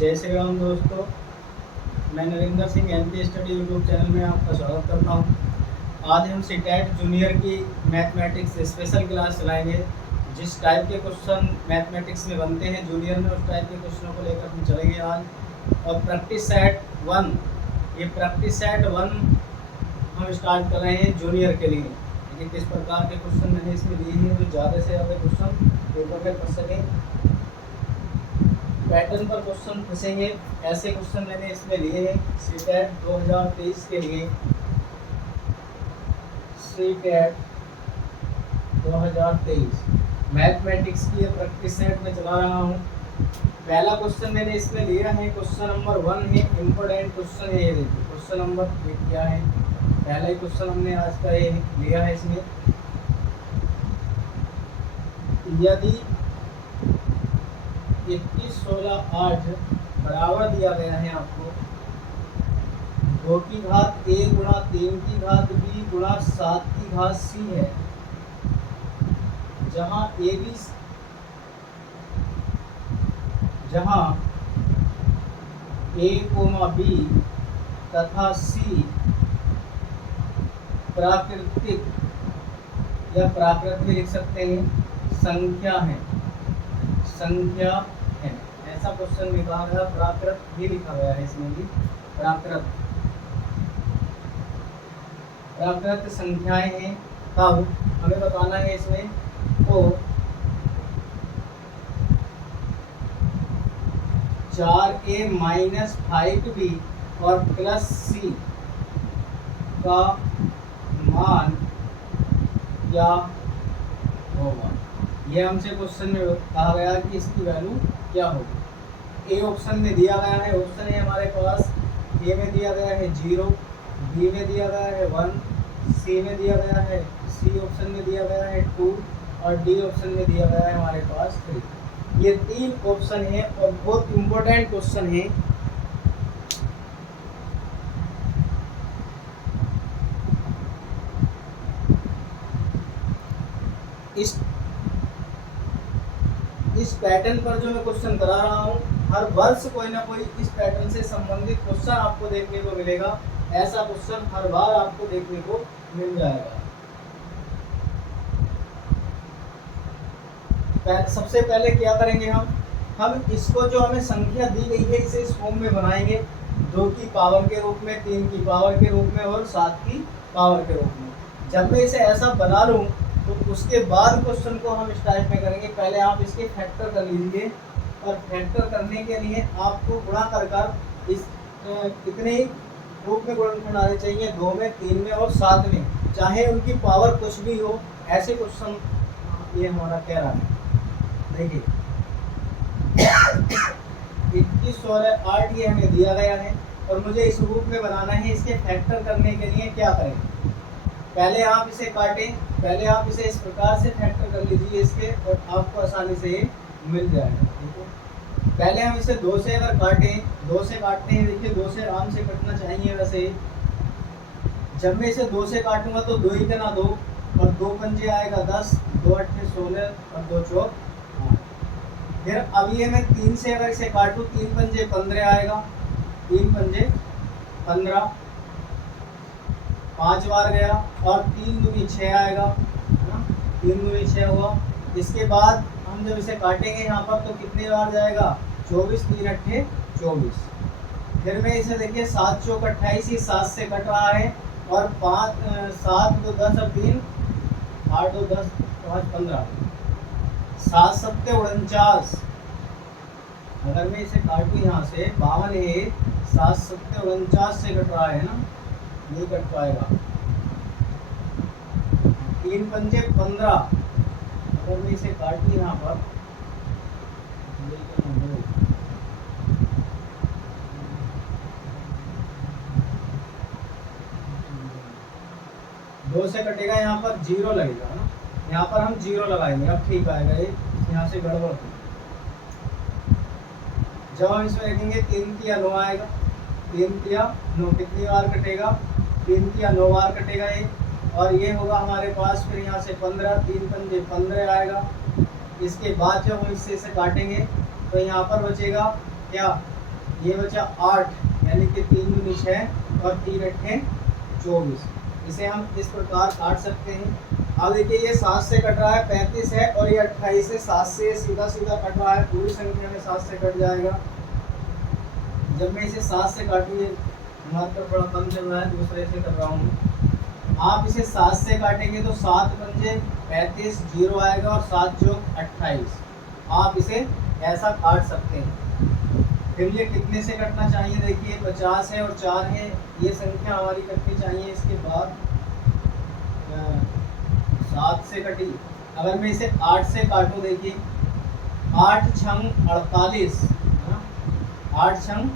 जय श्री राम दोस्तों, मैं Narendra Singh MP study YouTube channel में आपका स्वागत करता हूं। आज हम सीटेट जूनियर की मैथमेटिक्स स्पेशल क्लास चलाएंगे। जिस टाइप के क्वेश्चन मैथमेटिक्स में बनते हैं जूनियर में, उस टाइप के क्वेश्चनों को लेकर हम चलेंगे आज। और प्रैक्टिस सेट 1, ये प्रैक्टिस सेट 1 हम स्टार्ट कर रहे हैं जूनियर के लिए। देखिए किस प्रकार के क्वेश्चन मैंने इसमें दिए हैं, जो ज़्यादा से ज़्यादा क्वेश्चन पेपर में फंस सकें, पैटर्न पर क्वेश्चन फंसेंगे, ऐसे क्वेश्चन मैंने इसमें लिए हैं। सीटेट 2023 के लिए, सीटेट 2023 मैथमेटिक्स की प्रैक्टिस सेट में चला रहा हूँ। पहला क्वेश्चन मैंने इसमें लिया है, क्वेश्चन नंबर 1 है, इम्पोर्टेंट क्वेश्चन है। ये देखिए क्वेश्चन नंबर क्या है, पहला ही क्वेश्चन हमने आज का ये लिया है। इसमें यदि 21, 16, 8 बराबर दिया गया है आपको 2 की घात a गुणा 3 की घात b गुणा 7 की घात c है, जहाँ a, b तथा c प्राकृतिक या प्राकृत भी लिख सकते हैं, संख्या है, ऐसा क्वेश्चन लिखा गया। प्राकृत भी लिखा गया है इसमें भी, प्राकृत संख्याएं हैं। तब हमें बताना है इसमें, तो 4a माइनस 5b और प्लस c का मान क्या होगा। ये हमसे क्वेश्चन में कहा गया कि इसकी वैल्यू क्या होगी। ए ऑप्शन में दिया गया है, ऑप्शन है हमारे पास, ए में दिया गया है 0, बी में दिया गया है 1, सी में दिया गया है, सी ऑप्शन में दिया गया है 2 और डी ऑप्शन में दिया गया है हमारे पास 3। ये 3 ऑप्शन है और बहुत इम्पोर्टेंट क्वेश्चन है। इस पैटर्न पर जो मैं क्वेश्चन करा रहा हूँ, हर वर्ष कोई ना कोई इस पैटर्न से संबंधित क्वेश्चन आपको देखने को मिलेगा। ऐसा क्वेश्चन हर बार आपको देखने को मिल जाएगा। सबसे पहले क्या करेंगे हम इसको, जो हमें संख्या दी गई है, इसे इस फॉर्म में बनाएंगे, 2 की पावर के रूप में, 3 की पावर के रूप में और 7 की पावर के रूप में। जब मैं इसे ऐसा बना लूँ तो उसके बाद क्वेश्चन को हम इस टाइप में करेंगे। पहले आप इसके फैक्टर कर लीजिए, और फैक्टर करने के लिए आपको गुणा कर इस कितने रूप में गुणनखंड आने चाहिए, 2 में, 3 में और 7 में, चाहे उनकी पावर कुछ भी हो। ऐसे क्वेश्चन ये हमारा कह रहा है। देखिए 21, 16, 8 ये हमें दिया गया है और मुझे इस रूप में बनाना है। इसके फैक्टर करने के लिए क्या करें, पहले आप इसे काटें, पहले आप इसे इस प्रकार से फैक्टर कर लीजिए इसके, और आपको आसानी से ये मिल जाएगा। ठीक है, पहले हम इसे 2 से अगर काटें, 2 से काटते हैं, देखिए 2 से आराम से कटना चाहिए। वैसे जब मैं इसे 2 से काटूंगा तो 2 ही का ना 2 और 2 पंजे आएगा 10, 2 अट्ठे 16 और 2 चौक 8। फिर अब ये मैं 3 से अगर इसे काटूँ, 3 पंजे 15 आएगा, 3 पंजे 15, 5 बार गया और 3 दूनी 6 आएगा, 3 दूनी 6 हुआ। इसके बाद हम जब इसे काटेंगे यहाँ पर तो कितने बार जाएगा, 24, 3 अट्ठे 24। फिर मैं इसे देखिए 7 चौक 28, 7 से कट रहा है, और 5 7 2 10 और 3 8 2 10 5 15, 7 7 49। अगर मैं इसे काटूँ यहाँ से 52 है, 7 7 49 से कट रहा है ना, नहीं कट पाएगा। 3 पंजे 15, अगर मैं इसे काटूँ यहाँ पर, 2 से कटेगा, यहाँ पर 0 लगेगा ना, यहाँ पर हम 0 लगाएंगे। अब ठीक आएगा, ये यहाँ से गड़बड़। जब हम इसमें देखेंगे 3 तिया 9 आएगा, 3 तिया 9 कितनी बार कटेगा, 3 तिया 9 बार कटेगा ये। और ये होगा हमारे पास फिर यहाँ से 15, 3 पंजे 15 आएगा। इसके बाद जब हम इससे काटेंगे तो यहाँ पर बचेगा क्या, ये बचा 8, यानी कि 3 दूनी 6 और 3 अट्ठे 24। इसे हम इस प्रकार काट सकते हैं। अब देखिए ये 7 से कट रहा है, 35 है, और ये 28 है। 7 से सीधा सीधा कट रहा है, पूरी संख्या में 7 से कट जाएगा। जब मैं इसे 7 से काटूँ, ये मात्र थोड़ा कम चल रहा है, दूसरे से कर रहा हूँ। आप इसे 7 से काटेंगे तो 7 पंजे 35, 0 आएगा, और 7 चौक 28। आप इसे ऐसा काट सकते हैं। फिर ये कितने से कटना चाहिए, देखिए 50 है और 4 है, ये संख्या हमारी कटनी चाहिए। इसके बाद 7 से कटी। अगर मैं इसे 8 से काटूँ, देखिए 8 छंग 48, 8 छंग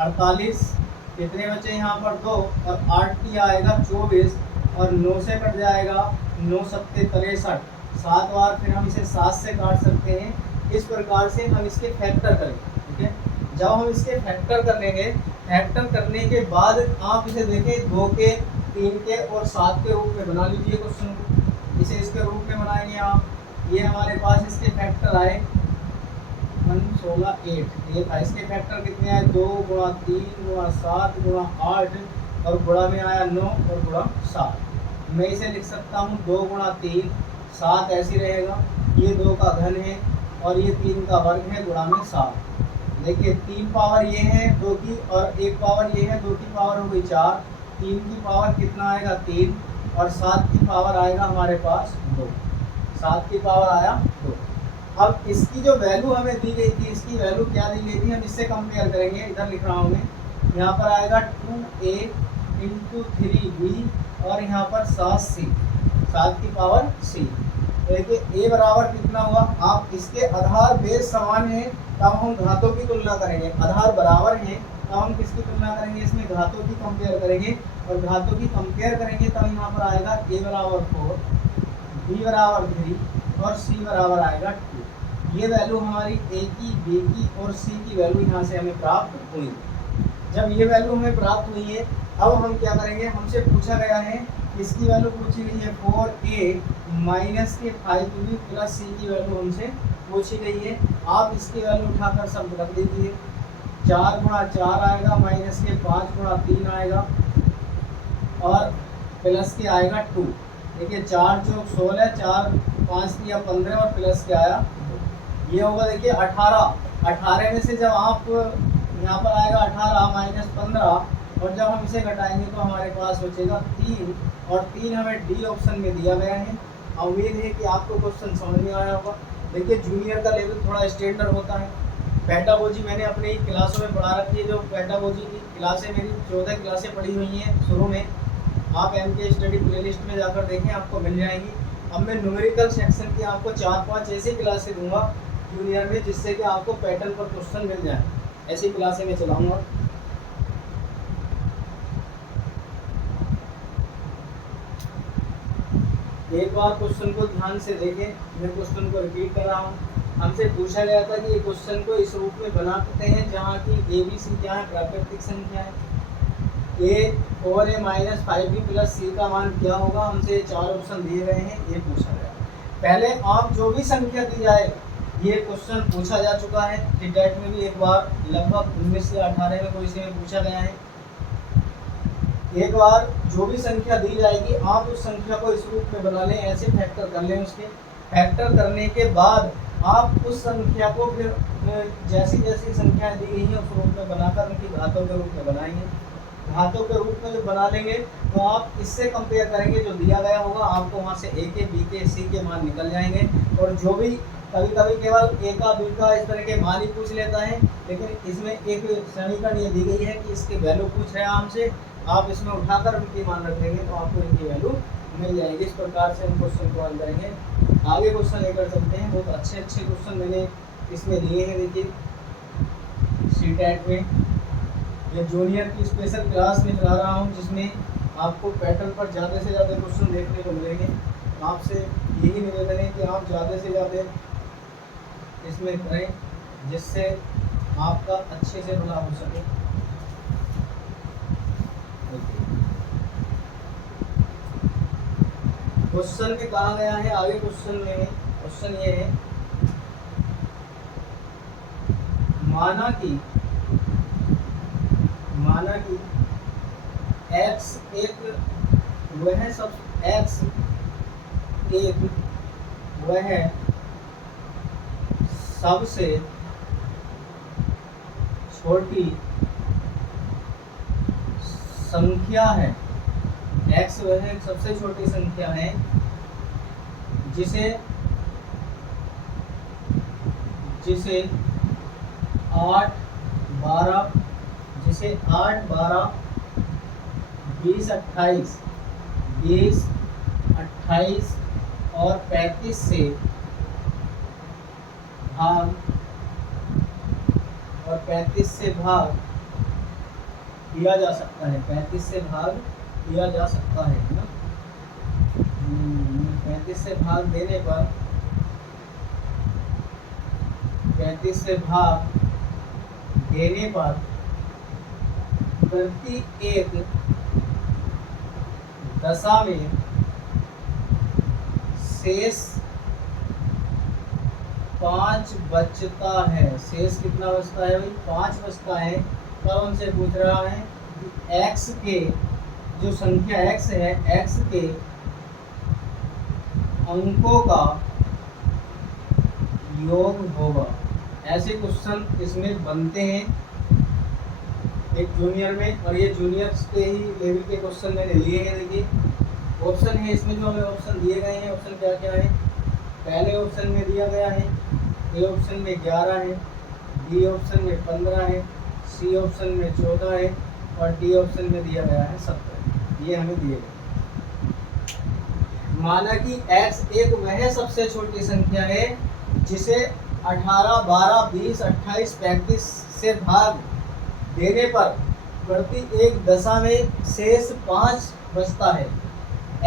48, कितने बचे यहाँ पर 2, और 8 की आएगा 24, और 9 से कट जाएगा 9 सत्ते 63, 7 बार। फिर हम इसे 7 से काट सकते हैं। इस प्रकार से हम इसके फैक्टर करेंगे, ठीक है। जब हम इसके फैक्टर कर लेंगे, फैक्टर करने के बाद आप इसे देखें 2 के, 3 के और 7 के रूप में बना लीजिए क्वेश्चन को। इसे इसके रूप में बनाएंगे आप। ये हमारे पास इसके फैक्टर आए 1 16 8, ये था। इसके फैक्टर कितने आए, 2 गुणा 3 गुणा 7 गुणा 8, और गुणा में आया 9 और गुणा 7। मैं इसे लिख सकता हूँ 2 गुणा 3, 7 ऐसी रहेगा, ये 2 का घन है और ये 3 का वर्ग है, गुणा में 7। देखिए 3 पावर ये है 2 की, और 1 पावर ये है, 2 की पावर हो गई 4, 3 की पावर कितना आएगा 3, और 7 की पावर आएगा हमारे पास 2, 7 की पावर आया 2। अब इसकी जो वैल्यू हमें दी गई थी, इसकी वैल्यू क्या दी गई थी, हम इससे कंपेयर करेंगे। इधर लिख रहा हूँ मैं, यहाँ पर आएगा 2a इंटू 3b, और यहाँ पर 7c, 7 की पावर c। देखिए a बराबर कितना हुआ, आप इसके आधार बेस समान है तब हम घातों की तुलना करेंगे, आधार बराबर है तब हम किसकी तुलना करेंगे, इसमें घातों की कंपेयर करेंगे, और घातों की कंपेयर करेंगे तब यहाँ पर आएगा a बराबर 4, b बराबर 3 और c बराबर आएगा 2। ये वैल्यू हमारी a की, b की और c की वैल्यू यहाँ से हमें प्राप्त हुई। जब ये वैल्यू हमें प्राप्त हुई है, अब हम क्या करेंगे, हमसे पूछा गया है, इसकी वैल्यू पूछी गई है 4a माइनस के 5b प्लस c की वैल्यू हमसे पूछी गई है। आप इसकी वैल्यू उठाकर सब रख दीजिए। 4 गुणा 4 आएगा, माइनस के 5 गुणा 3 आएगा, और प्लस के आएगा 2। देखिए 4 चौक 16, 4 5 किया 15, और प्लस के आया 2। ये होगा देखिए 18। 18 में से जब आप यहाँ पर आएगा 18 माइनस 15, और जब हम इसे घटाएंगे तो हमारे पास बचेगा 3, और 3 हमें डी ऑप्शन में दिया गया है। उम्मीद है कि आपको क्वेश्चन समझ में आया होगा। देखिए जूनियर का लेवल थोड़ा स्टैंडर्ड होता है। पेडागोजी मैंने अपनी क्लासों में पढ़ा रखी है, जो पेडागोजी की क्लासें मेरी 14 क्लासें पढ़ी हुई हैं शुरू में। आप MK स्टडी प्लेलिस्ट में जाकर देखें, आपको मिल जाएंगी। अब मैं न्यूमेरिकल सेक्शन की आपको 4-5 ऐसी क्लासें दूंगा जूनियर में, जिससे कि आपको पैटर्न पर क्वेश्चन मिल जाए। ऐसी क्लासें मैं चलाऊँगा। एक बार क्वेश्चन को ध्यान से देखें, मैं क्वेश्चन को रिपीट कर रहा हूँ। हमसे पूछा गया था कि ये क्वेश्चन को इस रूप में बनाते हैं जहाँ की ABC क्या है, प्राकृतिक संख्या है। a 4a minus 5b plus c का मान क्या होगा, हमसे 4 ऑप्शन दिए गए हैं, ये पूछा गया। पहले आप जो भी संख्या दी जाए, ये क्वेश्चन पूछा जा चुका है टीटेट में भी एक बार, लगभग 19 से 18 में कोई से में पूछा गया है। एक बार जो भी संख्या दी जाएगी, आप उस संख्या को इस रूप में बना लें, ऐसे फैक्टर कर लें। उसके फैक्टर करने के बाद आप उस संख्या को फिर जैसी जैसी संख्याएं दी गई हैं उस रूप में बनाकर उनकी घातों के रूप में बनाएंगे। घातों के रूप में जब बना लेंगे तो आप इससे कंपेयर करेंगे, जो दिया गया होगा आपको वहाँ से a के, b के, c के मान निकल जाएंगे। और जो भी कभी कभी केवल a का, b का इस तरह के मान ही पूछ लेता है, लेकिन इसमें एक समीकरण ये दी गई है कि इसके वैल्यू पूछ रहे हैं हमसे, आप इसमें उठाकर उनकी मान रख देंगे तो आपको इनकी वैल्यू मिल जाएगी। इस प्रकार से हम क्वेश्चन को हल करेंगे। आगे क्वेश्चन लेकर चलते हैं। बहुत अच्छे अच्छे क्वेश्चन मैंने इसमें लिए हैं। देखिए CTET में ये जूनियर की स्पेशल क्लास में चला रहा हूँ, जिसमें आपको पैटर्न पर ज़्यादा से ज़्यादा क्वेश्चन देखने को मिलेंगे। आपसे यही निवेदन है कि आप ज़्यादा से ज़्यादा इसमें करें, जिससे आपका अच्छे से भला हो सके। क्वेश्चन में कहा गया है, आगे क्वेश्चन में क्वेश्चन ये है, माना कि माना कि x एक वह सब x एक वह सबसे छोटी संख्या है, x वह एक सबसे छोटी संख्या है जिसे 8, 12 20, 28 और 35 से भाग किया जा सकता है, 35 से भाग किया जा सकता है ना। 35 से भाग देने पर 35 से भाग देने पर प्रति एक दशा में शेष 5 बचता है। शेष कितना बचता है भाई? 5 बचता है। तब हमसे पूछ रहा है कि x के जो संख्या x है, x के अंकों का योग होगा। ऐसे क्वेश्चन इसमें बनते हैं एक जूनियर में, और ये जूनियर्स के ही लेवल के क्वेश्चन मैंने लिए हैं। देखिए ऑप्शन है इसमें, जो हमें ऑप्शन दिए गए हैं, ऑप्शन क्या क्या है? पहले ऑप्शन में दिया गया है ए ऑप्शन में 11 है, बी ऑप्शन में 15 है, सी ऑप्शन में 14 है और डी ऑप्शन में दिया गया है 17। ये हमें दिए गए। माना कि x एक वह सबसे छोटी संख्या है जिसे 18, 12, 20, 28, 35 से भाग देने पर प्रति एक दशा में शेष 5 बचता है।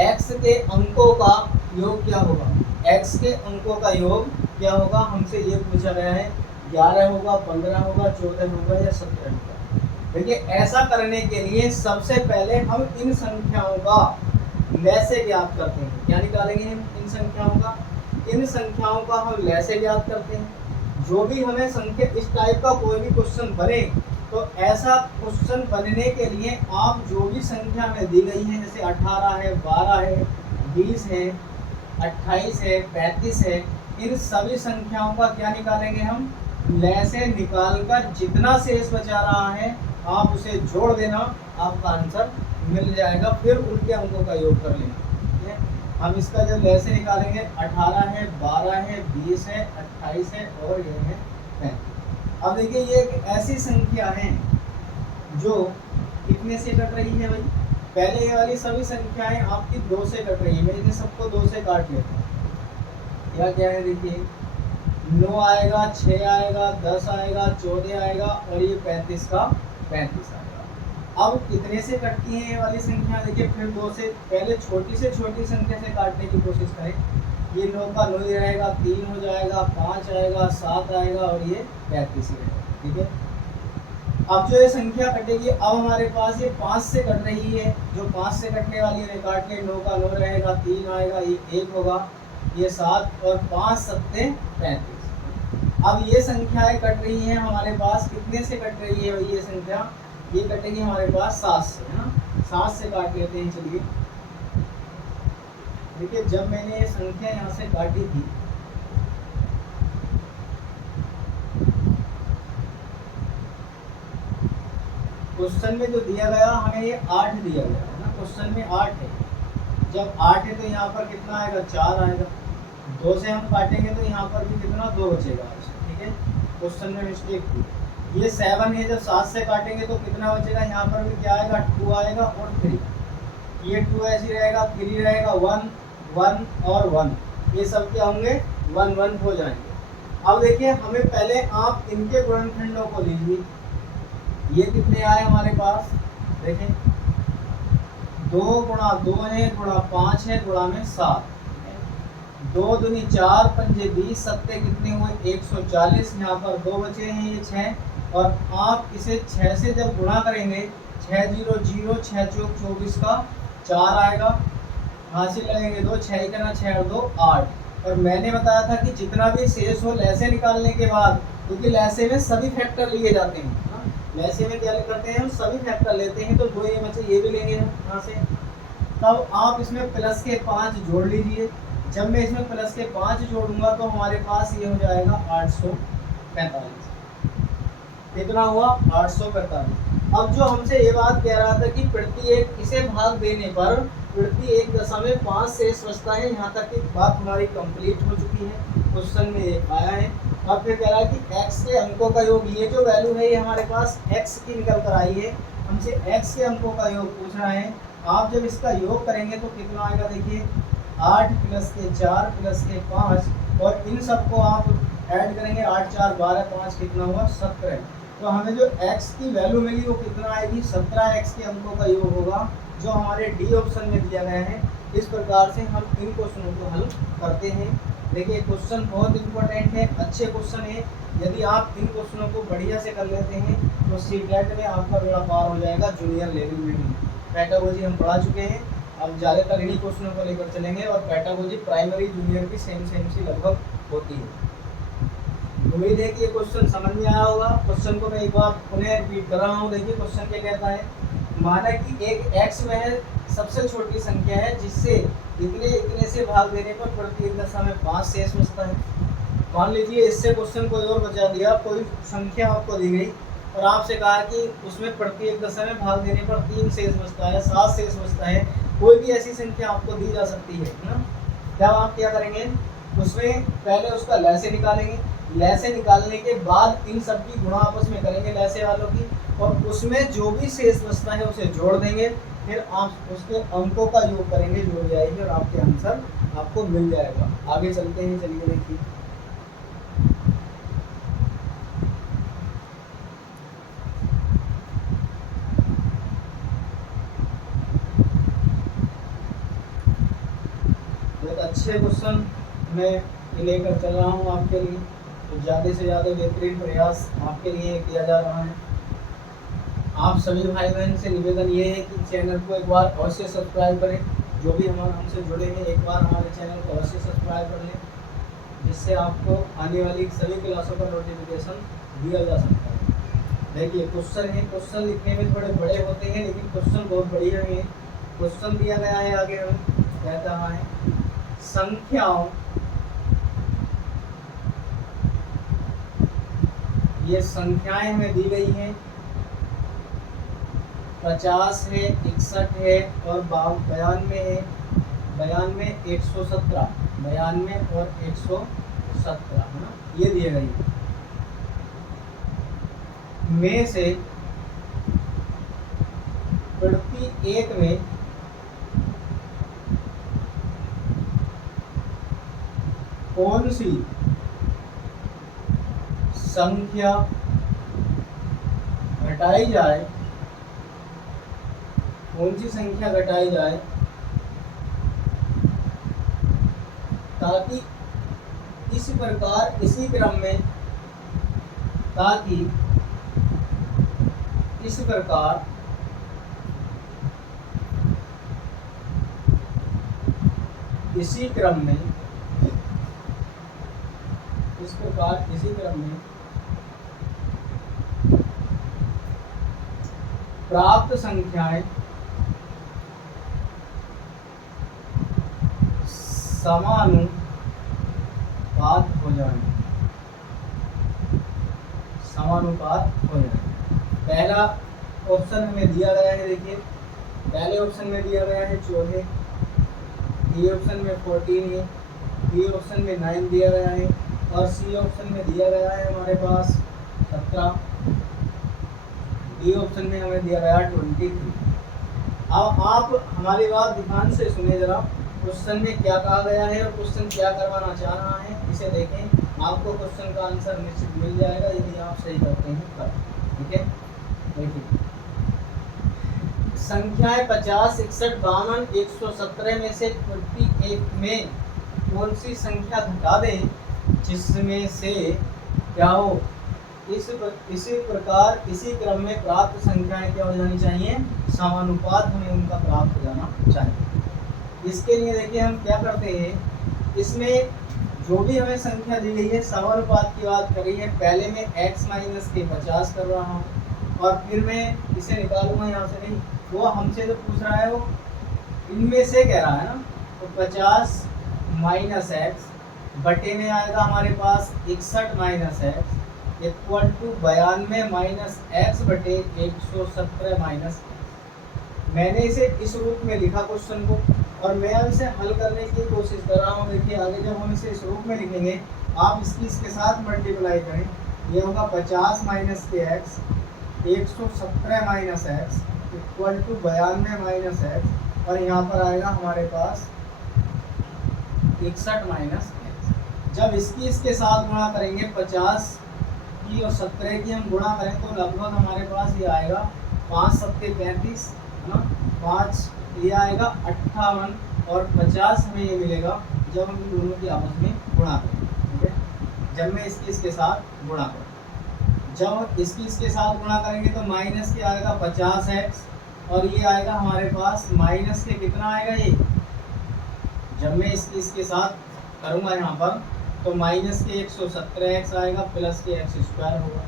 x के अंकों का योग क्या होगा? x के अंकों का योग क्या होगा? हमसे ये पूछा गया है। 11 होगा, 15 होगा, 14 होगा या 17 होगा। देखिए ऐसा करने के लिए सबसे पहले हम इन संख्याओं का लैसे ज्ञात करते हैं। क्या निकालेंगे हम इन संख्याओं का? इन संख्याओं का हम लैसे ज्ञात करते हैं। जो भी हमें संख्या इस टाइप का कोई भी क्वेश्चन बने, तो ऐसा क्वेश्चन बनने के लिए आप जो भी संख्या में दी गई है, जैसे 18 है, 12 है, 20 है, 28 है, 35 है, इन सभी संख्याओं का क्या निकालेंगे हम? लैसे निकालकर जितना शेष बचा रहा है आप उसे जोड़ देना, आपका आंसर मिल जाएगा। फिर उनके अंकों का योग कर लेना। ठीक है, हम इसका जब लैसे निकालेंगे 18 है, 12 है, 20 है, 28 है और ये है 35। अब देखिए ये एक ऐसी संख्या है जो कितने से कट रही है भाई? पहले ये वाली सभी संख्याएं आपकी 2 से कट रही है। मैं इन्हें सबको 2 से काट लेता हूँ। क्या क्या है देखिए, 9 आएगा, 6 आएगा, 10 आएगा, 14 आएगा और ये 35 का 35 आएगा। अब कितने से कटती है ये वाली संख्या? देखिए फिर 2 से, पहले छोटी से छोटी संख्या से काटने की कोशिश करें। ये 9 का 9 ही रहेगा, 3 हो जाएगा, 5 आएगा, 7 आएगा और ये 35 रहेगा। ठीक है, अब जो ये संख्या कटेगी, अब हमारे पास ये 5 से कट रही है। जो 5 से कटने वाली है काट के 9 का 9 रहेगा, 3 आएगा, ये 1 होगा, ये 7 और 5 सत्ते 35। अब ये संख्याएं कट रही हैं हमारे पास, कितने से कट रही है भाई ये संख्या? ये कटेगी हमारे पास 7 से, है ना। 7 से काट लेते हैं। चलिए देखिए, जब मैंने ये संख्या यहाँ से काटी थी, क्वेश्चन में जो दिया गया हमें ये 8 दिया गया है ना। क्वेश्चन में 8 है। जब 8 है तो यहाँ पर कितना आएगा? 4 आएगा। 2 से हम काटेंगे तो यहाँ पर भी कितना? 2 बचेगा। ठीक है, क्वेश्चन में मिस्टेक थी। ये 7 है, जब 7 से काटेंगे तो कितना बचेगा? यहाँ पर भी क्या आएगा? 2 आएगा और 3। ये 2 ऐसी रहेगा, 3 रहेगा, 1 1 और 1, ये सब क्या होंगे? 1 1 हो जाएंगे। अब देखिए, हमें पहले आप इनके गुणनखंडों को लीजिए। ये कितने आए हमारे पास? देखें, 2 गुणा 2 है, गुणा 5 है, गुणा में 7। 2 दूनी 4, 5 20, सत्ते कितने हुए? 140। यहाँ पर 2 बचे हैं, ये 6। और आप इसे 6 से जब गुणा करेंगे, 6 0 0, 6 चौक 24 का 4 आएगा। हासिल लगेंगे 2, 6 का 6 और 2 8। और मैंने बताया था कि जितना भी शेष हो लैसे निकालने के बाद, क्योंकि लैसे में सभी फैक्टर लिए जाते हैं, लैसे में क्या करते हैं हम सभी फैक्टर लेते हैं, तो 2 ये बचे, ये भी लेंगे हम यहाँ से। तब आप इसमें प्लस के 5 जोड़ लीजिए। जब मैं इसमें प्लस के 5 जोड़ूंगा तो हमारे पास ये हो जाएगा 845। कितना हुआ? 845। अब जो हमसे ये बात कह रहा था कि प्रति एक इसे भाग देने पर प्रति 1.5 शेष बचता है, यहाँ तक की बात हमारी कंप्लीट हो चुकी है, क्वेश्चन में ये आया है। अब फिर कह रहा है कि x के अंकों का योग, ये जो वैल्यू है ये हमारे पास x की निकल कर आई है, हमसे x के अंकों का योग पूछ रहा है। आप जब इसका योग करेंगे तो कितना आएगा? देखिए 8 प्लस के 4 प्लस के 5 और इन सबको आप ऐड करेंगे, 8 4 12 5 कितना हुआ? 17। तो हमें जो x की वैल्यू मिली वो कितना आएगी? 17x के अंकों का योग होगा, जो हमारे डी ऑप्शन में दिया गया है। इस प्रकार से हम इन क्वेश्चनों को हल करते हैं। देखिए क्वेश्चन बहुत इंपॉर्टेंट है, अच्छे क्वेश्चन है। यदि आप इन क्वेश्चनों को बढ़िया से कर लेते हैं तो सीटेट में आपका बेड़ा पार हो जाएगा, जूनियर लेवल में भी। पैटागोजी हम पढ़ा चुके हैं, अब ज़्यादातर इन्हीं क्वेश्चनों को लेकर चलेंगे और पैटागोजी प्राइमरी जूनियर की सेम सी लगभग होती है। उम्मीद है कि ये क्वेश्चन समझ में आया होगा। क्वेश्चन को मैं एक बार पुनः रिपीट कर रहा हूँ। देखिए क्वेश्चन क्या कहता है, माना कि एक x वह सबसे छोटी संख्या है जिससे इतने से भाग देने पर प्रति 1.5 शेष बचता है। मान लीजिए इससे क्वेश्चन कोई और बचा दिया, कोई संख्या आपको दी गई और आपसे कहा कि उसमें प्रति 1 भाग देने पर 3 शेष बचता है, 7 शेष बचता है, कोई भी ऐसी संख्या आपको दी जा सकती है ना। जब आप क्या करेंगे, उसमें पहले उसका लैसे निकालेंगे, लैसे निकालने के बाद इन सब की गुणा आपस में करेंगे लैसे वालों की, और उसमें जो भी शेष बचता है उसे जोड़ देंगे, फिर आप उसके अंकों का योग करेंगे, जो भी आएगी और आपके आंसर आपको मिल जाएगा। आगे चलते हैं, चलिए देखिए। बहुत अच्छे क्वेश्चन मैं लेकर चल रहा हूँ आपके लिए, तो ज़्यादा से ज़्यादा बेहतरीन प्रयास आपके लिए किया जा रहा है। आप सभी भाई बहन से निवेदन ये है कि चैनल को एक बार अवश्य सब्सक्राइब करें। जो भी हमसे जुड़े हैं एक बार हमारे चैनल को अवश्य सब्सक्राइब कर लें, जिससे आपको आने वाली सभी क्लासों का नोटिफिकेशन दिया जा सकता है। देखिए क्वेश्चन है, क्वेश्चन लिखने में थोड़े बड़े होते हैं लेकिन क्वेश्चन बहुत बढ़िया है। क्वेश्चन दिया गया है, आगे हमें कहता है संख्याओं, ये संख्याएं हमें दी गई हैं, 50 है, 61 है और 92 है, 92 117, 92 और 117 है ना, ये दिए गई है। में से प्रति एक में कौन सी संख्या घटाई जाए, कौन सी संख्या घटाई जाए ताकि इस प्रकार इसी क्रम में, ताकि इस प्रकार इसी क्रम में, इस प्रकार इसी क्रम में प्राप्त संख्याएं समानुपात हो जाए, समानुपात हो जाए। पहला ऑप्शन हमें दिया गया है, देखिए पहले ऑप्शन में दिया गया है 14, बी ऑप्शन में 14 है, बी ऑप्शन में 9 दिया गया है और सी ऑप्शन में दिया गया है हमारे पास 17, डी ऑप्शन में हमें दिया गया 23। अब आप हमारी बात ध्यान से सुने जरा, क्वेश्चन में क्या कहा गया है और क्वेश्चन क्या करवाना चाह रहा है, इसे देखें। आपको क्वेश्चन का आंसर निश्चित मिल जाएगा यदि आप सही करते हैं तब, ठीक है। देखिए संख्याएं 50, 61, 52, 117 में से प्रति एक में कौन सी संख्या घटा दें जिसमें से क्या हो, इसी प्रकार इसी क्रम में प्राप्त संख्याएं क्या हो जानी चाहिए, समानुपात हमें उनका प्राप्त हो जाना चाहिए। इसके लिए देखिए हम क्या करते हैं, इसमें जो भी हमें संख्या दी गई है समानुपात की बात करी है, पहले मैं x माइनस के 50 कर रहा हूँ, और फिर मैं इसे निकालूंगा यहाँ से, नहीं वो हमसे जो पूछ रहा है वो इनमें से कह रहा है ना, तो 50 माइनस एक्स बटे में आएगा हमारे पास 61 minus x equal to 92 minus x बटे 117 माइनस। मैंने इसे इस रूप में लिखा क्वेश्चन को, और मैं अब इसे हल करने की कोशिश कर रहा हूँ। देखिए आगे जब हम इसे इस रूप में लिखेंगे, आप इसके साथ मल्टीप्लाई करें, ये होगा 50 माइनस के x 117 minus x equal to 92 minus x, और यहाँ पर आएगा हमारे पास 61 माइनस एक्स। जब इसके साथ गुणा करेंगे 50 की और 17 की हम गुणा करें तो लगभग हमारे पास ये आएगा 5 सत्ते 35 है ना, 5 ये आएगा 58, और 50 हमें ये मिलेगा जब हम इन दोनों की आपस में गुणा करें। ठीक है, जब मैं इसके साथ गुणा करूँ, जब इसके साथ गुणा करेंगे तो माइनस के आएगा 50x, और ये आएगा हमारे पास माइनस के कितना आएगा ये, जब मैं इसके साथ करूँगा यहाँ पर तो माइनस के 117x आएगा प्लस के x स्क्वायर होगा।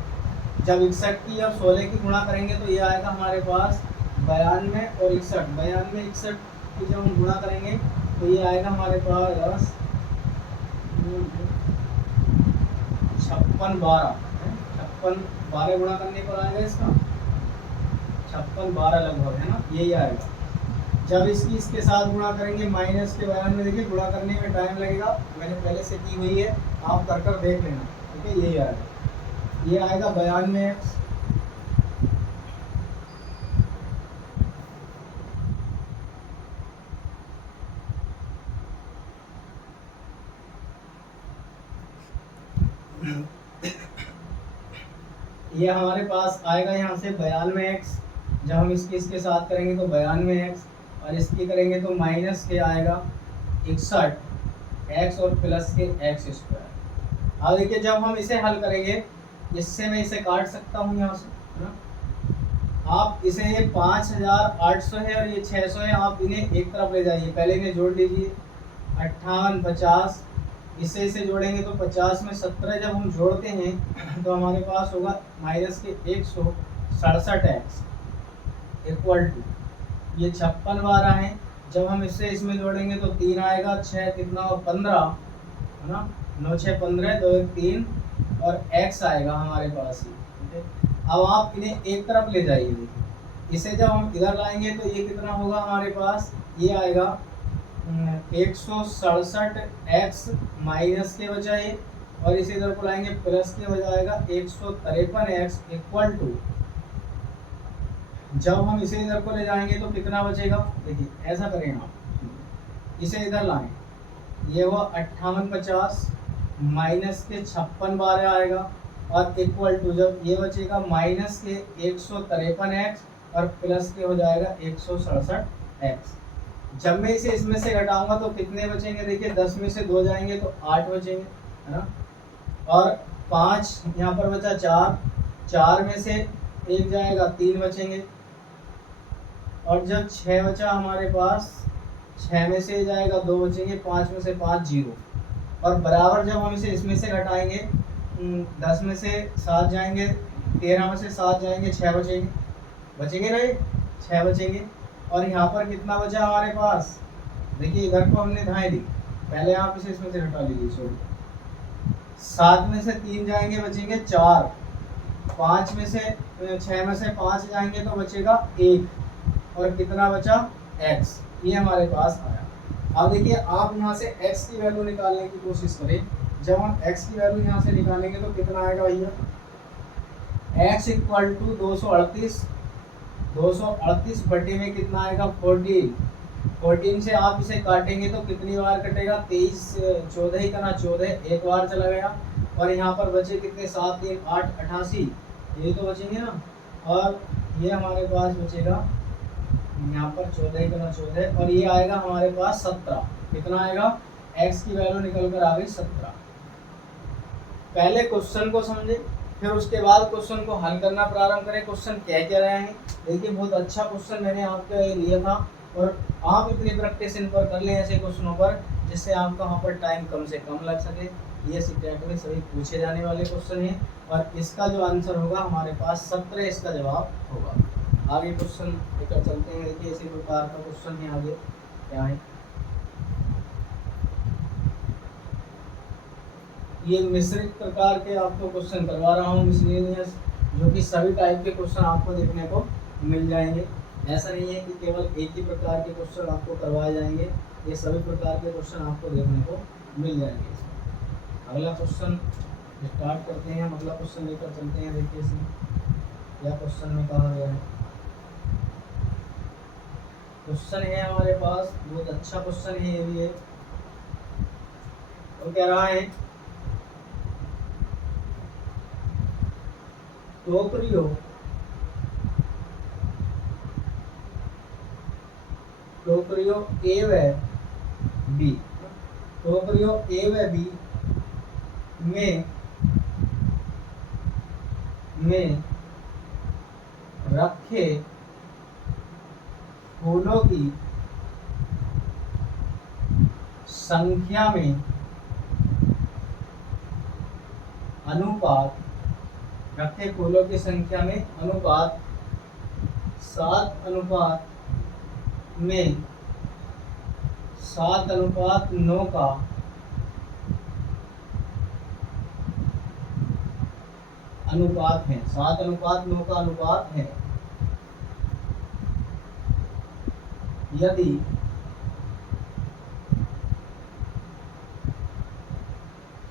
जब 61 की और 16 की गुणा करेंगे तो ये आएगा हमारे पास 92 और 61, 92 61 की जब हम गुणा करेंगे तो ये आएगा हमारे पास 56 12, 56 12 गुणा करने पर आएगा इसका 56 12 लगभग है ना, यही आएगा। जब इसके साथ गुणा करेंगे माइनस के 92, देखिए गुणा करने में टाइम लगेगा, मैंने पहले से की हुई है, आप कर देख लेना। ठीक है, यही आएगा, ये आएगा 92x ये हमारे पास आएगा यहाँ से 92x, जब हम इसके साथ करेंगे तो 92x, और इसकी करेंगे तो माइनस के आएगा 61x और प्लस के x स्क्वायर। अब देखिए जब हम इसे हल करेंगे, इससे मैं इसे काट सकता हूँ यहाँ से, है ना। आप इसे ये 5800 है और ये 600 है, आप इन्हें एक तरफ ले जाइए, पहले इन्हें जोड़ लीजिए 58 50, इसे जोड़ेंगे तो 50 में 17 जब हम जोड़ते हैं तो हमारे पास होगा माइनस के 167x इक्वल टू ये 56 12 है, जब हम इसमें जोड़ेंगे तो 3 आएगा, 6 कितना और 15 है ना, 9 6 15 2 1 3, और x आएगा हमारे पास ही। ठीक है, अब आप इन्हें एक तरफ ले जाइए, देखिए इसे जब हम इधर लाएंगे तो ये कितना होगा हमारे पास, ये आएगा 167x माइनस के बजाय, और इसे इधर को लाएंगे प्लस के बजाय आएगा 153x इक्वल टू, जब हम इसे इधर को ले जाएंगे तो कितना बचेगा, देखिए ऐसा करें आप, इसे इधर लाएं, ये हुआ 58 50 माइनस के 56 12 आएगा, और इक्वल टू जब ये बचेगा माइनस के 153x और प्लस के हो जाएगा 167x। जब मैं इसे इसमें से घटाऊंगा तो कितने बचेंगे, देखिए 10 में से 2 जाएंगे तो 8 बचेंगे, है ना, और 5 यहाँ पर बचा 4, 4 में से 1 जाएगा 3 बचेंगे, और जब 6 बचा हमारे पास, 6 में से जाएगा 2 बचेंगे, 5 में से 5 0, और बराबर जब हम इसे इसमें से घटाएंगे 10 में से 7 जाएंगे, 13 में से 7 जाएंगे, 6 बचेंगे ना, ये 6 बचेंगे, और यहाँ पर कितना बचा हमारे पास, देखिए इधर को हमने धाए दी, पहले आप इसे इसमें से घटा लीजिए, सॉरी 7 में से 3 जाएंगे बचेंगे 4, 5 में से 6 में से 5 जाएंगे तो बचेगा 1, और कितना बचा x, ये हमारे पास आया। अब देखिए आप यहाँ से x की वैल्यू निकालने की कोशिश करें, जब हम x की वैल्यू यहाँ से निकालेंगे तो कितना आएगा भैया, x इक्वल टू 238 बटे में कितना आएगा 14 से आप इसे काटेंगे तो कितनी बार कटेगा, 23 14 ही करना, 14 एक बार चला गया, और यहाँ पर बचे कितने 7 3 8 88, ये तो बचेंगे ना, और ये हमारे पास बचेगा यहाँ पर 14 ही करना 14, और ये आएगा हमारे पास 17, कितना आएगा, x की वैल्यू निकल कर आ गई 17। पहले क्वेश्चन को समझे, फिर उसके बाद क्वेश्चन को हल करना प्रारंभ करें। क्वेश्चन क्या क्या रहे हैं, देखिए बहुत अच्छा क्वेश्चन मैंने आपके लिया था, और आप इतनी प्रैक्टिस इन पर कर लें ऐसे क्वेश्चनों पर, जिससे आपका वहाँ पर टाइम कम से कम लग सके। ये सीटेट में सभी पूछे जाने वाले क्वेश्चन हैं और इसका जो आंसर होगा हमारे पास 17 इसका जवाब होगा। आगे क्वेश्चन लेकर चलते हैं। देखिए इसी प्रकार का क्वेश्चन है, आगे क्या है। ये मिश्रित प्रकार के आपको क्वेश्चन करवा रहा हूँ, मिसलेनियस, जो कि सभी टाइप के क्वेश्चन आपको देखने को मिल जाएंगे। ऐसा नहीं है कि केवल एक ही प्रकार के क्वेश्चन आपको करवाए जाएंगे, ये सभी प्रकार के क्वेश्चन आपको देखने को मिल जाएंगे। अगला क्वेश्चन स्टार्ट करते हैं, अगला क्वेश्चन लेकर चलते हैं। देखिए इसमें क्या क्वेश्चन में कहा गया है। क्वेश्चन है हमारे पास, बहुत अच्छा क्वेश्चन है ये भी है। वो कह रहा है टोकरियों ए व बी, टोकरियों ए व बी में रखे फूलों की संख्या में अनुपात, रखे फूलों की संख्या में अनुपात 7:9 का अनुपात है, 7:9 का अनुपात है। यदि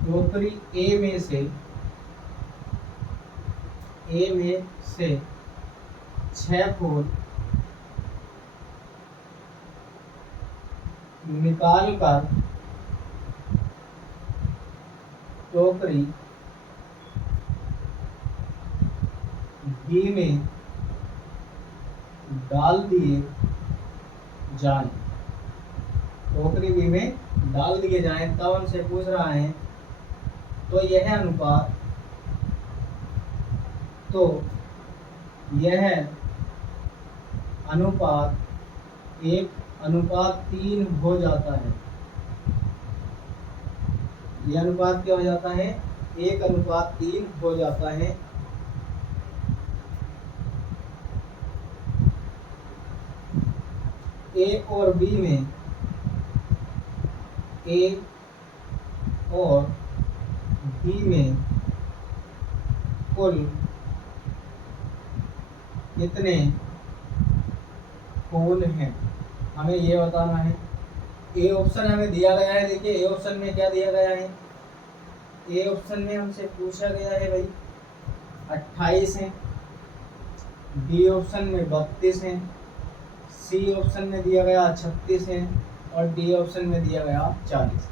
टोकरी ए में से 6 फूल निकालकर टोकरी बी में डाल दिए जाएं, टोकरी बी में डाल दिए जाएं, तब हमसे पूछ रहा है तो यह अनुपात, तो यह अनुपात 1:3 हो जाता है। यह अनुपात क्या हो जाता है? 1:3 हो जाता है। ए और बी में कुल कितने फूल हैं, हमें ये बताना है। ए ऑप्शन हमें दिया गया है। देखिए ए ऑप्शन में क्या दिया गया है। ए ऑप्शन में हमसे पूछा गया है भाई 28 है, बी ऑप्शन में 32 है, सी ऑप्शन में दिया गया 36 है और डी ऑप्शन में दिया गया 40।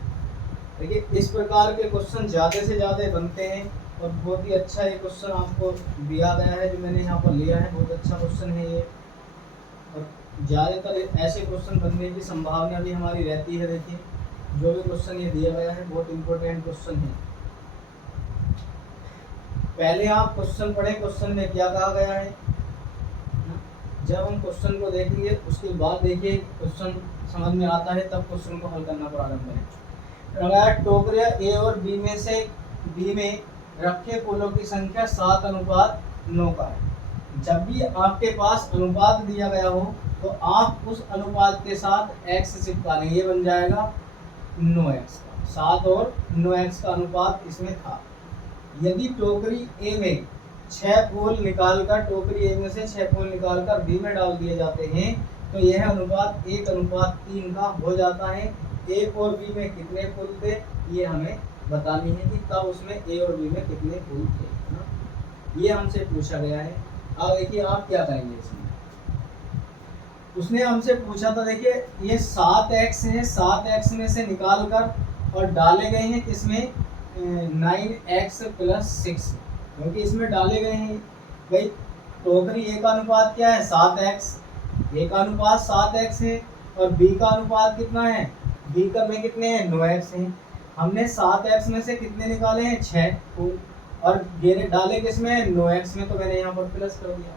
देखिए इस प्रकार के क्वेश्चन ज़्यादा से ज़्यादा बनते हैं और बहुत ही अच्छा ये क्वेश्चन आपको दिया गया है, जो मैंने यहाँ पर लिया है। बहुत अच्छा क्वेश्चन है ये और ज़्यादातर ऐसे क्वेश्चन बनने की संभावना भी हमारी रहती है। देखिए जो भी क्वेश्चन ये दिया गया है बहुत इम्पोर्टेंट क्वेश्चन है। पहले आप क्वेश्चन पढ़े, क्वेश्चन में क्या कहा गया है। जब हम क्वेश्चन को देखेंगे उसके बाद देखिए क्वेश्चन समझ में आता है, तब क्वेश्चन को हल करना प्रारंभ करें। टोकरियां ए और बी में रखे फूलों की संख्या 7:9 का है। जब भी आपके पास अनुपात दिया गया हो तो आप उस अनुपात के साथ x चिपका लें, ये बन जाएगा 9x का। 7 और 9x का अनुपात इसमें था। यदि टोकरी ए में 6 फूल निकालकर, टोकरी ए में से 6 फूल निकालकर बी में डाल दिए जाते हैं तो यह अनुपात 1:3 का हो जाता है। ए और बी में कितने फूल थे ये हमें बतानी है कि तब उसमें ए और बी में कितने फूल थे ना, ये हमसे पूछा गया है। अब देखिए आप क्या करेंगे इसमें। उसने हमसे पूछा था, देखिए ये 7x है, 7x में से निकाल कर और डाले गए हैं किसमें 9x + 6, क्योंकि इसमें डाले गए हैं भाई टोकरी ए का अनुपात क्या है 7x, ए का अनुपात 7x है और बी का अनुपात कितना है, बी का में कितने हैं 9x हैं। हमने 7x में से कितने निकाले हैं 6 फूल और गेरे डाले किसमें 9x में, तो मैंने यहाँ पर प्लस कर दिया।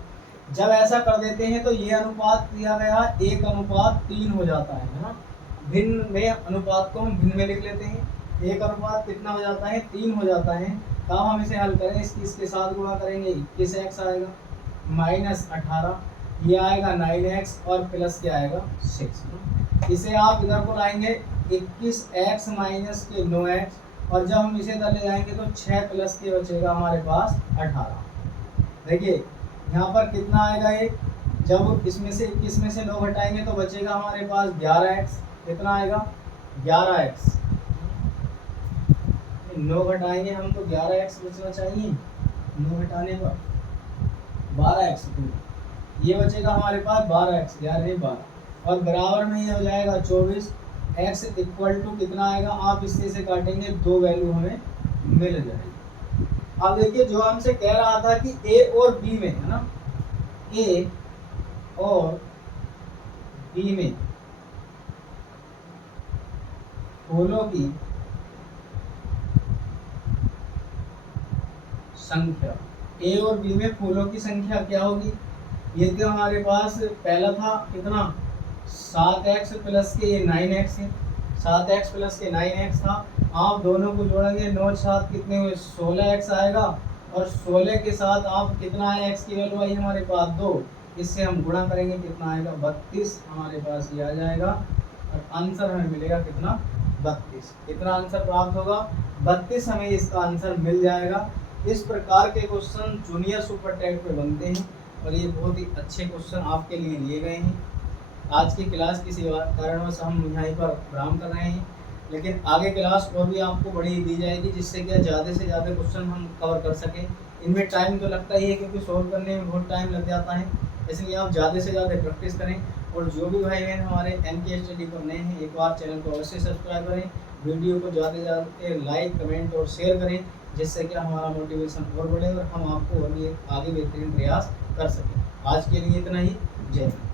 जब ऐसा कर देते हैं तो ये अनुपात दिया गया 1:3 हो जाता है ना। भिन्न में अनुपात को हम भिन्न में लिख लेते हैं। 1 अनुपात कितना हो जाता है, 3 हो जाता है। तब हम इसे हल करें, इसके साथ गुणा करेंगे, 21x आएगा माइनस 18, ये आएगा 9x और प्लस क्या आएगा 6। इसे आप इधर को लाएंगे 21x माइनस के 9x, और जब हम इसे इधर ले जाएंगे तो 6 प्लस के बचेगा हमारे पास 18। देखिए यहाँ पर कितना आएगा, ये जब इसमें से 21 में से 9 घटाएंगे तो बचेगा हमारे पास 11x। कितना आएगा 11x, 9 घटाएंगे हम तो 11x बचना चाहिए, 9 घटाने पर 12x, तो ये बचेगा हमारे पास 12x, 11 12, और बराबर में ये हो जाएगा 24। x इक्वल टू कितना आएगा, आप इससे इसे काटेंगे, 2 वैल्यू हमें मिल जाएगी। अब देखिए जो हमसे कह रहा था कि a और b में, है ना, a और b में फूलों की संख्या, ए और बी में फूलों की संख्या क्या होगी। ये तो हमारे पास पहला था कितना 7x प्लस के ये 9x है, 7x प्लस के 9x था। आप दोनों को जोड़ेंगे, 9 7 कितने हुए 16x आएगा, और 16 के साथ आप कितना है x की वैल्यू आई हमारे पास 2, इससे हम गुणा करेंगे कितना आएगा 32 हमारे पास ये आ जाएगा, और आंसर हमें मिलेगा कितना 32। कितना आंसर प्राप्त होगा 32, हमें इसका आंसर मिल जाएगा। इस प्रकार के क्वेश्चन जूनियर सुपर टेट पे बनते हैं, और ये बहुत ही अच्छे क्वेश्चन आपके लिए लिए गए हैं। आज की क्लास किसी कारणवश हम यहीं पर विराम कर रहे हैं, लेकिन आगे क्लास और भी आपको बड़ी दी जाएगी, जिससे क्या ज़्यादा से ज़्यादा क्वेश्चन हम कवर कर सकें। इनमें टाइम तो लगता ही है, क्योंकि सोल्व करने में बहुत टाइम लग जाता है, इसलिए आप ज़्यादा से ज़्यादा प्रैक्टिस करें। और जो भी भाई बहन हमारे NK स्टडी पर नए हैं, एक बार चैनल को अवश्य सब्सक्राइब करें, वीडियो को ज़्यादा से ज़्यादा लाइक कमेंट और शेयर करें, जिससे कि हमारा मोटिवेशन और बढ़े और हम आपको और भी आगे बेहतरीन प्रयास कर सकें। आज के लिए इतना ही, जय हिंद।